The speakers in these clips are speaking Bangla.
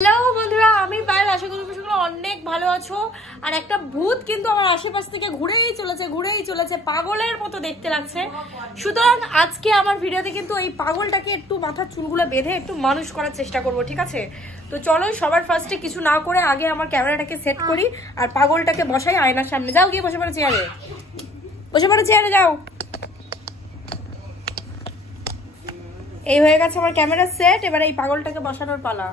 হ্যালো বন্ধুরা, আমি পায়েল। আশা করি তোমরা অনেক ভালো আছো। আর একটা ভূত কিন্তু আমার আশেপাশ থেকে ঘুরেই চলেছে, পাগলের মতো দেখতে লাগছে। সুতরাং আজকে আমার ভিডিওতে কিন্তু এই পাগলটাকে একটু মাথার চুলগুলো বেঁধে একটু মানুষ করার চেষ্টা করব, ঠিক আছে? তো চলো সবার ফার্স্টে কিছু না করে আগে আমার ক্যামেরাটাকে সেট করি আর পাগলটাকে বসাই আয়নার সামনে। যাও গিয়ে বসে পড়ো চেয়ারে, যাও। এই হয়ে গেছে আমার ক্যামেরা সেট। এবার এই পাগলটাকে বসানোর পালা।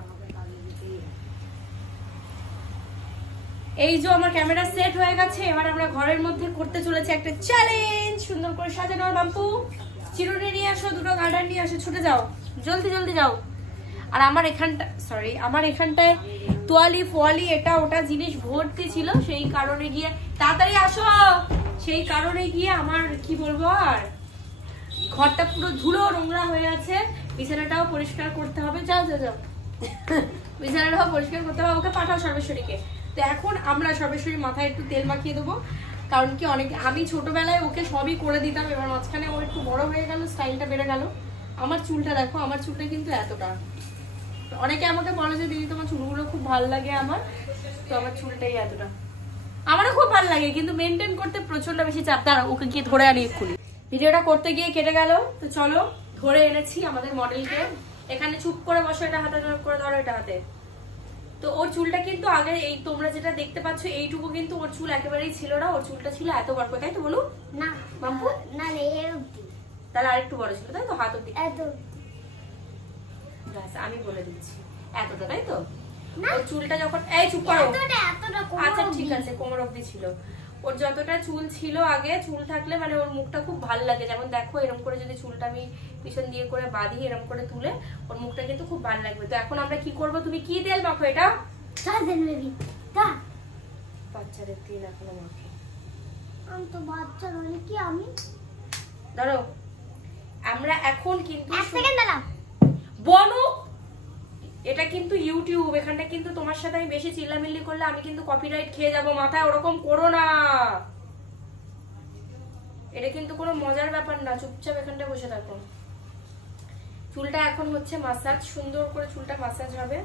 এই যে আমার ক্যামেরা সেট হয়ে গেছে। এবার আমরা ঘরের মধ্যে করতে চলেছি একটা চ্যালেঞ্জ। সুন্দর করে সাজানোর বাম্পু, চিরুনি নিয়ে আসো, দুটো গার্ডার নিয়ে আসো, ছুটে যাও, জলদি যাও। আর আমার এখানটায় তোয়ালি ফোয়ালি এটা ওটা জিনিস ভর্তি ছিল, সেই কারণে গিয়ে তাড়াতাড়ি আসো। সেই কারণে গিয়ে আমার কি বলবো, আর ঘরটা পুরো ধুলো নোংরা হয়ে আছে। বিছানাটাও পরিষ্কার করতে হবে। যাও বিছানাটাও পরিষ্কার করতে হবে। ওকে পাঠাও সর্বেশ্বরীকে। তো এখন আমরা সর্বেশ্বরী মাথায় একটু তেল মাখিয়ে দেবো, কারণ কি আমি ছোটবেলায় ওকে সবই করে দিতাম। এবার মাঝখানে ও একটু বড় হয়ে গেল, স্টাইলটা বেড়ে গেল। আমার চুলটা দেখো, আমার চুলটা কিন্তু এতটা। অনেকে আমাকে বলে যে দিদি তোমার চুলগুলো খুব ভালো লাগে আমার, তো আমার চুলটাই এতটা। আমারও খুব ভালো লাগে, কিন্তু মেনটেন করতে প্রচন্ড বেশি চাপ। দাঁড়া, ওকে গিয়ে ধরে আনি এক্ষুনি। ভিডিওটা করতে গিয়ে কেটে গেল। তো চলো, ধরে এনেছি আমাদের মডেলকে। এখানে চুপ করে বসো, এটা হাতে করে ধরো, এটা হাতে। তো ওর চুলটা কিন্তু আগে এই তোমরা যেটা দেখতে পাচ্ছ এইটুকু কিন্তু ওর চুল একেবারেই ছিল না। ওর চুলটা ছিল এত বড়, তাই তো বলো না বাম্পু? না তাহলে আরেকটু বড় ছিল, তাই তো? হাত অব্দি এত। আমি বলে দিচ্ছি এতটা, তাই তো? ওর চুলটা যখন এই চুপ করো, আচ্ছা ঠিক আছে, কোমর অব্দি ছিল। ওর যতটা চুল ছিল আগে, চুল থাকলে মানে ওর মুখটা খুব ভালো লাগে। যেমন দেখো, এরকম করে যদি চুলটা আমি পিছন দিয়ে করে বাঁধি, এরকম করে তুলে, ওর মুখটা কিন্তু খুব ভালো লাগবে। তো এখন আমরা কি করব? তুমি কি তেল মাখো? এটা বাচ্চাদের তেল এখনো মাখো। আমি তো বাচ্চা নই কি? আমি ধরো, আমরা এখন কিন্তু বনু, এটা কিন্তু ইউটিউব, এখানটা কিন্তু তোমার সাথে আমি বেশি চিল্লামিল্লি করলে আমি কিন্তু কপিরাইট খেয়ে যাব। মাথায় ওরকম করো না, এটা কিন্তু কোনো মজার ব্যাপার না। চুপচাপ এখানটা বসে থাকো। চুলটা এখন হচ্ছে মাসাজ, সুন্দর করে চুলটা মাসাজ হবে।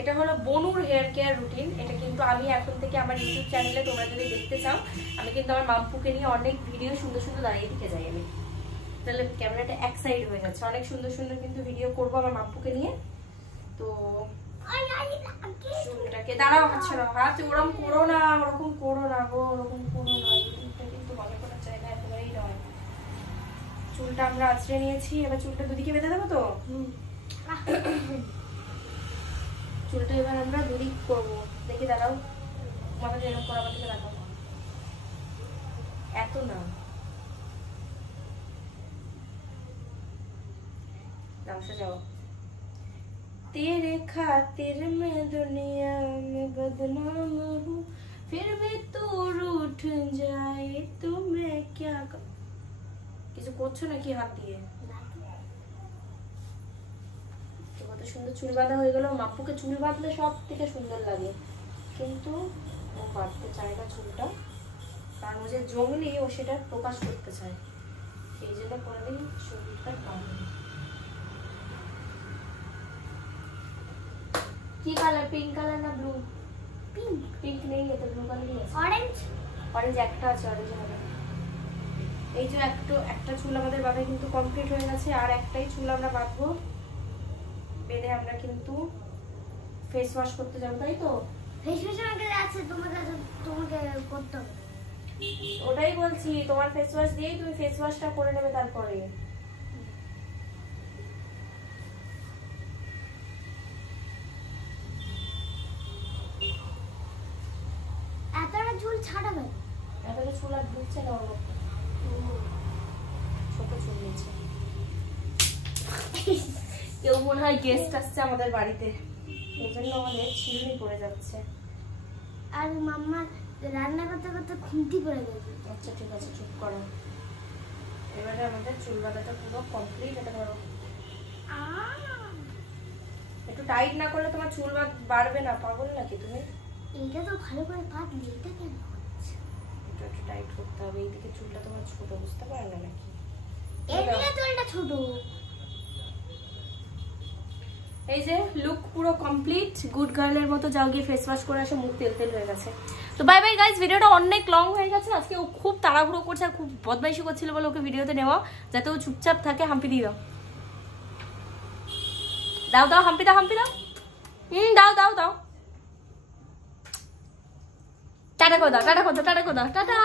এটা হলো বনুর হেয়ার কেয়ার রুটিন। এটা কিন্তু আমি এখন থেকে আমার ইউটিউব চ্যানেলে, তোমরা যদি দেখতে চাও, আমি কিন্তু আমার মাম্পুকে নিয়ে অনেক ভিডিও সুন্দর দাঁড়িয়ে দিকে যাই আমি। তাহলে ক্যামেরাটা এক সাইড হয়ে যাচ্ছে। অনেক সুন্দর কিন্তু ভিডিও করবো আমার মাম্পুকে নিয়ে। তো চুলটাকে দাঁড়াও, হাত ওরকম করো না গো, ওরকম করো না। ইউটিউবটা কিন্তু মজা করার জায়গা একেবারেই নয়। চুলটা আমরা আঁচড়ে নিয়েছি। এবার চুলটা দুদিকে বেঁধে দেবো তো। চুলটা এবার আমরা দুদিক করবো। দেখি দাঁড়াও, মাথাটা এরকম করা, আমার দিকে রাখো। এত না, যাও। तेरे खातिर मैं दुनिया में बदनाम हूँ, फिर भी तू रूठ जाए तो मैं क्या কিছু করছো নাকি হাত দিয়ে? কত সুন্দর চুল বাঁধা হয়ে গেল। মাপ্পুকে চুল বাঁধলে সব থেকে সুন্দর লাগে, কিন্তু ও বাঁধতে চায় না চুলটা, কারণ ও যে জঙ্গলি, ও সেটা প্রকাশ করতে চায়। এই জন্য কোনোদিন চুলটা বাঁধে। কি কালার? পিঙ্ক কালার না ব্লু? পিঙ্ক নেই, এটা ব্লু কালারই আছে। অরেঞ্জ একটা আছে, অরেঞ্জ হবে। এই যে একটা চুল আমাদের বাঁধা কিন্তু কমপ্লিট হয়ে গেছে। আর একটাই চুল আমরা বাঁধবো। বেঁধে আমরা কিন্তু ফেস ওয়াশ করতে যাবো, তাই তো? ফেস ওয়াশ আছে, তোমাকে করতে হবে। ওটাই বলছি, তোমার ফেস ওয়াশ দিয়েই তুমি ফেস ওয়াশটা করে নেবে তারপরে। চুল ছাড়াবে, এতটা চুল আর ঢুকছে না। ওর ছোট চুল নিচ্ছে। কেউ মনে হয় গেস্ট আসছে আমাদের বাড়িতে, এই জন্য আমাদের চিরুনি পড়ে যাচ্ছে। আর মাম্মা রান্না করতে করতে খুন্তি পড়ে গেছে। আচ্ছা ঠিক আছে, চুপ করো। এবারে আমাদের চুল বাঁধাটা পুরো কমপ্লিট। এটা ধরো, একটু টাইট না করলে তোমার চুল বাড়বে না। পাগল নাকি তুমি? এইটা তো ভালো করে বাঁধলি, এটা কেন হচ্ছে? এটা একটু টাইট করতে হবে। এইদিকে চুলটা তোমার ছোট, বুঝতে পারলে নাকি? এইদিকে চুলটা ছোট। এই যে লুক পুরো কমপ্লিট, গুড গার্লের মতো যাও গিয়ে ফেস ওয়াশ করে আসে, মুখ তেল তেল হয়ে গেছে। তো বাই বাই গাইজ, ভিডিওটা অনেক লং হয়ে গেছে আজকে। ও খুব তাড়াহুড়ো করছে আর খুব বদমাইশি করছিল বলে ওকে ভিডিওতে নেওয়া, যাতে ও চুপচাপ থাকে। হাম্পি দিয়ে দাও, দাও দাও হাম্পি দাও, হাম্পি দাও, দাও দাও দাও, টাটা করে দাও, টাটা করে দাও, টাটা করে দাও, টাটা।